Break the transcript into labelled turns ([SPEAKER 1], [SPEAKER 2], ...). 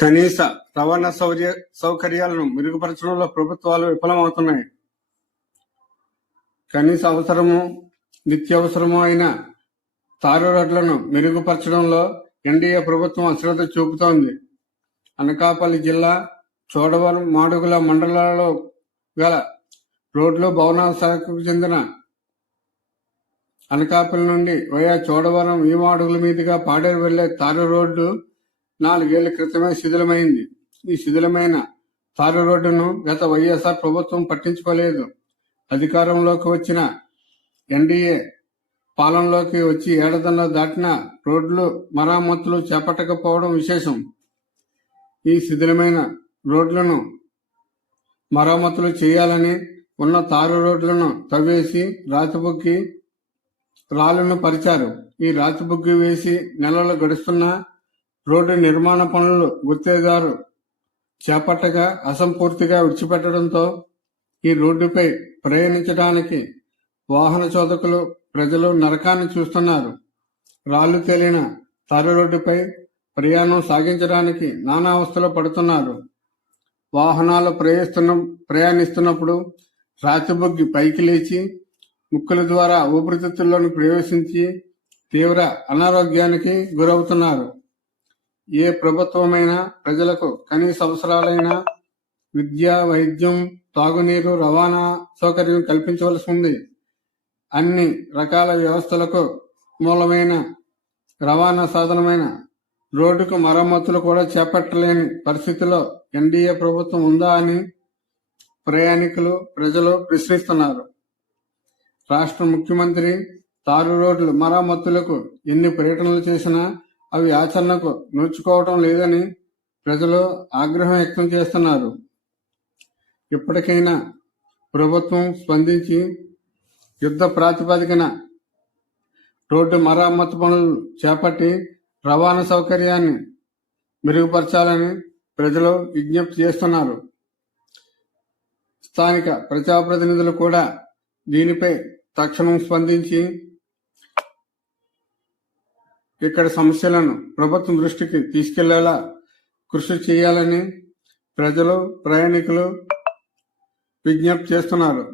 [SPEAKER 1] కనీస రవాణా సౌర్య సౌకర్యాలను మెరుగుపరచడంలో ప్రభుత్వాలు విఫలమవుతున్నాయి. కనీస అవసరము నిత్యావసరము అయిన తారు రోడ్లను మెరుగుపరచడంలో ఎన్డీఏ ప్రభుత్వం అశ్రద్ధ చూపుతోంది. అనకాపల్లి జిల్లా చోడవరం మాడుగుల మండలాలలో గల రోడ్లు భవనాల శాఖకు చెందిన అనకాపల్లి నుండి వయా చోడవరం ఈ మాడుగుల మీదుగా పాడేరు వెళ్ళే తారు రోడ్డు నాలుగేళ్ళ క్రితమే శిథిలమైంది. ఈ శిథిలమైన తారు రోడ్డును గత వైఎస్ఆర్ ప్రభుత్వం పట్టించుకోలేదు. అధికారంలోకి వచ్చిన ఎన్డీఏ పాలనలోకి వచ్చి ఏడాదిన్నర దాటిన రోడ్లు మరామతులు చేపట్టకపోవడం విశేషం. ఈ శిథిలమైన రోడ్లను మరమ్మతులు చేయాలని ఉన్న తారు రోడ్లను తవ్వేసి రాతిబుక్కి రాళ్ళను పరిచారు. ఈ రాతిబుగ్గి వేసి నెలలు గడుస్తున్నా రోడ్డు నిర్మాణ పనులు గుత్తేదారు చేపట్టగా అసంపూర్తిగా విడిచిపెట్టడంతో ఈ రోడ్డుపై ప్రయాణించడానికి వాహన చోదకులు ప్రజలు నరకాన్ని చూస్తున్నారు. రాళ్ళు తేలిన తార రోడ్డుపై ప్రయాణం సాగించడానికి నానా అవస్థలు పడుతున్నారు. వాహనాలు ప్రయాణిస్తున్న ప్రయాణిస్తున్నప్పుడు రాతిబొగ్గి పైకి లేచి ముక్కుల ద్వారా ఊపిరితిత్తుల్లోని ప్రవేశించి తీవ్ర అనారోగ్యానికి గురవుతున్నారు. ఏ ప్రభుత్వమైనా ప్రజలకు కనీస అవసరాలైన విద్య వైద్యం తాగునీరు రవాణా సౌకర్యం కల్పించవలసి ఉంది. అన్ని రకాల వ్యవస్థలకు మూలమైన రవాణా సాధనమైన రోడ్డుకు మరమ్మతులు కూడా చేపట్టలేని పరిస్థితిలో ఎన్డీఏ ప్రభుత్వం ఉందా అని ప్రయాణికులు ప్రజలు ప్రశ్నిస్తున్నారు. రాష్ట్ర ముఖ్యమంత్రి తారు రోడ్లు మరమ్మతులకు ఎన్ని పర్యటనలు చేసినా అవి ఆచరణకు నూర్చుకోవటం లేదని ప్రజలు ఆగ్రహం వ్యక్తం చేస్తున్నారు. ఇప్పటికైనా ప్రభుత్వం స్పందించి యుద్ధ ప్రాతిపదికన రోడ్డు మరమ్మతు పనులు చేపట్టి రవాణా సౌకర్యాన్ని మెరుగుపరచాలని ప్రజలు విజ్ఞప్తి చేస్తున్నారు. స్థానిక ప్రజాప్రతినిధులు కూడా దీనిపై తక్షణం స్పందించి ఇక్కడ సమస్యలను ప్రభుత్వం దృష్టికి తీసుకెళ్ళేలా కృషి చేయాలని ప్రజలు ప్రయాణికులు విజ్ఞప్తి చేస్తున్నారు.